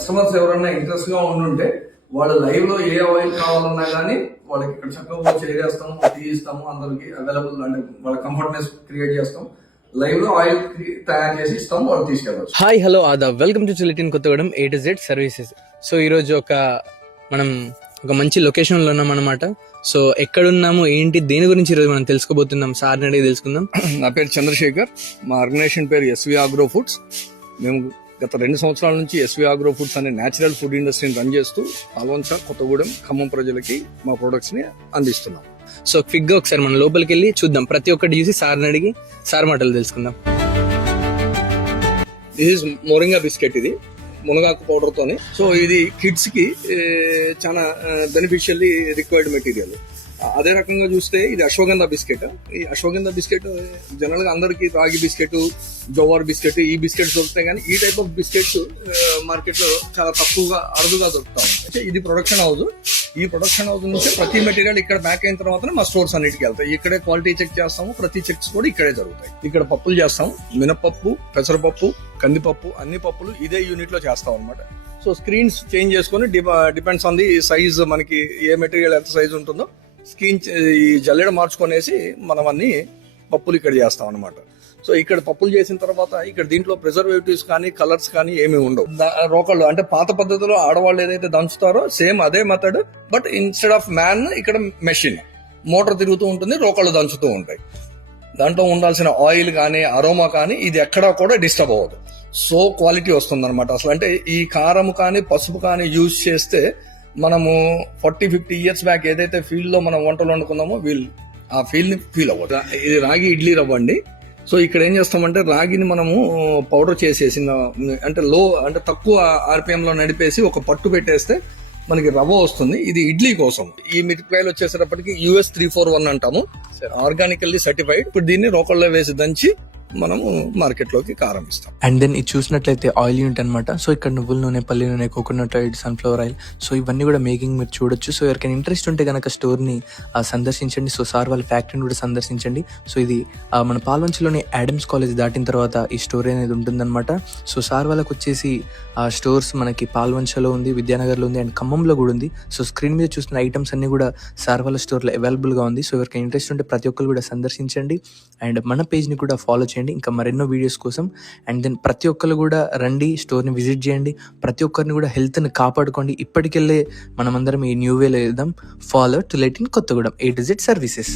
Customers ఎవరన్నా interest గా ఉండుంటే వాళ్ళ లైవ్ లో ఏ ఆయిల్ కావాలన్నా కానీ వాళ్ళకి ఇక్కడ చక్కగా చేరేస్తాము, తీయిస్తాము, అందరికి అవైలబుల్ అంటే వాళ్ళ కంఫర్ట్నెస్ క్రియేట్ చేస్తాం. లైవ్ లో ఆయిల్ తయారు చేసి ఇస్తాము, వాళ్ళు తీసుకెళ్ళచ్చు. హాయ్ హలో ఆదాబ్, వెల్కమ్ టు చిలిటిన్ Kothagudem A to Z services. So ఈరోజు మనం ఒక మంచి లొకేషన్ లో ఉన్నాం అనమాట. సో ఎక్కడున్నాము ఏంటి దేని గురించి ఈరోజు మనం తెలుసుకోబోతున్నాం, సార్ని అడిగి తెలుసుకుందాం. నా పేరు చంద్రశేఖర్, మా ఆర్గనైజేషన్ పేరు SV Agro Foods. మేము గత 2 సంవత్సరాల నుంచి SV Agro Foods అనే న్యాచురల్ ఫుడ్ ఇండస్ట్రీని రన్ చేస్తూ పాల్వంచ, కొత్తగూడెం, ఖమ్మం ప్రజలకి మా ప్రొడక్ట్స్ ని అందిస్తున్నాం. సో క్విక్ గా ఒకసారి మనం లోపలికి వెళ్ళి చూద్దాం, ప్రతి ఒక్కటి చూసి సార్ని అడిగి సార్ మాటలు తెలుసుకుందాం. దిస్ ఇస్ మోరింగా బిస్కెట్, ఇది మునగాకు పౌడర్ తోని. సో ఇది కిడ్స్ కి చాలా బెనిఫిషియల్లీ రిక్వైర్డ్ మెటీరియల్. అదే రకంగా చూస్తే ఇది అశ్వగంధ బిస్కెట్. ఈ అశ్వగంధ బిస్కెట్ జనరల్ గా అందరికి రాగి బిస్కెట్, జోవార్ బిస్కెట్, ఈ బిస్కెట్స్ దొరుకుతాయి, కానీ ఈ టైప్ ఆఫ్ బిస్కెట్స్ మార్కెట్ లో చాలా తక్కువగా అరుదుగా దొరుకుతా ఉంటాయి. ఇది ప్రొడక్షన్ హౌస్. ఈ ప్రొడక్షన్ హౌస్ నుంచి ప్రతి మెటీరియల్ ఇక్కడ ప్యాక్ అయిన తర్వాత మా స్టోర్స్ అన్నిటికి వెళ్తాయి. ఇక్కడే క్వాలిటీ చెక్ చేస్తాము, ప్రతి చెక్స్ కూడా ఇక్కడే జరుగుతాయి. ఇక్కడ పప్పులు చేస్తాము, మినపప్పు, పెసరపప్పు, కందిపప్పు, అన్ని పప్పులు ఇదే యూనిట్ లో చేస్తాం అనమాట. సో స్క్రీన్స్ చేంజ్ చేసుకుని డిపెండ్స్ ఆన్ ది సైజ్, మనకి ఏ మెటీరియల్ ఎంత సైజ్ ఉంటుందో స్క్రీన్ ఈ జల్లెడ మార్చుకునేసి మనం అన్ని పప్పులు ఇక్కడ చేస్తాం అనమాట. సో ఇక్కడ పప్పులు చేసిన తర్వాత ఇక్కడ దీంట్లో ప్రిజర్వేటివ్స్ కానీ కలర్స్ కానీ ఏమీ ఉండవు. రోకళ్ళు అంటే పాత పద్ధతిలో ఆడవాళ్ళు ఏదైతే దంచుతారో సేమ్ అదే method, but instead of man ఇక్కడ మెషిన్, మోటార్ తిరుగుతూ ఉంటుంది, రోకళ్ళు దంచుతూ ఉంటాయి. దాంట్లో ఉండాల్సిన ఆయిల్ కానీ అరోమా కానీ ఇది ఎక్కడా కూడా డిస్టర్బ్ అవ్వదు. సో క్వాలిటీ వస్తుంది అనమాట. అసలు అంటే ఈ కారం కానీ పసుపు కానీ యూజ్ చేస్తే మనము 40-50 ఇయర్స్ బ్యాక్ ఏదైతే ఫీల్డ్ లో మనం వంటలు వండుకున్నామో ఆ ఫీల్ ని ఫీల్ అవ్వదు. ఇది రాగి ఇడ్లీ రవ్వ అండి. సో ఇక్కడ ఏం చేస్తామంటే రాగిని మనము పౌడర్ చేసేసి అంటే తక్కువ RPM లో నడిపేసి ఒక పట్టు పెట్టేస్తే మనకి రవ్వ వస్తుంది. ఇది ఇడ్లీ కోసం. ఈ మిరపకాయలు వచ్చేసేటప్పటికి US 341 అంటాము, ఆర్గానికల్లీ సర్టిఫైడ్. ఇప్పుడు దీన్ని రోకల్లో వేసి దంచి మనము మార్కెట్ లోకి కారం ఇస్తాం. అండ్ దెన్ ఇది చూసినట్లయితే ఆయిల్ యూనిట్ అనమాట. సో ఇక్కడ నువ్వుల నూనె, పల్లి నూనె, coconut oil, sunflower oil, so ఇవన్నీ కూడా మేకింగ్ మీరు చూడొచ్చు. సో ఎవరికైనా ఇంట్రెస్ట్ ఉంటే కనుక స్టోర్ ని సందర్శించండి. సో సార్ వాళ్ళ ఫ్యాక్టరీని కూడా సందర్శించండి. సో ఇది మన పాల్వంచలోని యాడమ్స్ కాలేజ్ దాటిన తర్వాత ఈ స్టోర్ అనేది ఉంటుందన్నమాట. సో సార్ వాళ్ళకి వచ్చేసి స్టోర్స్ మనకి పాల్వంచలో ఉంది, విద్యానగర్లో ఉంది, అండ్ ఖమ్మంలో కూడా ఉంది. సో స్క్రీన్ మీద చూస్తున్న ఐటమ్స్ అన్ని కూడా సార్ వాళ్ళ స్టోర్లో అవైలబుల్ గా ఉంది. సో ఎవరికైనా ఇంట్రెస్ట్ ఉంటే ప్రతి ఒక్కరు కూడా సందర్శించండి. అండ్ మన పేజ్ ని కూడా ఫాలో చేయండి ఇంకా మరెన్నో వీడియోస్ కోసం. అండ్ దెన్ ప్రతి ఒక్కరు కూడా రండి, స్టోర్ని విజిట్ చేయండి. ప్రతి ఒక్కరిని కూడా హెల్త్ని కాపాడుకోండి. ఇప్పటికెళ్ళే మనమందరం ఈ న్యూ వేలో వెళ్దాం. Follow to let in Kothagudem A to Z services.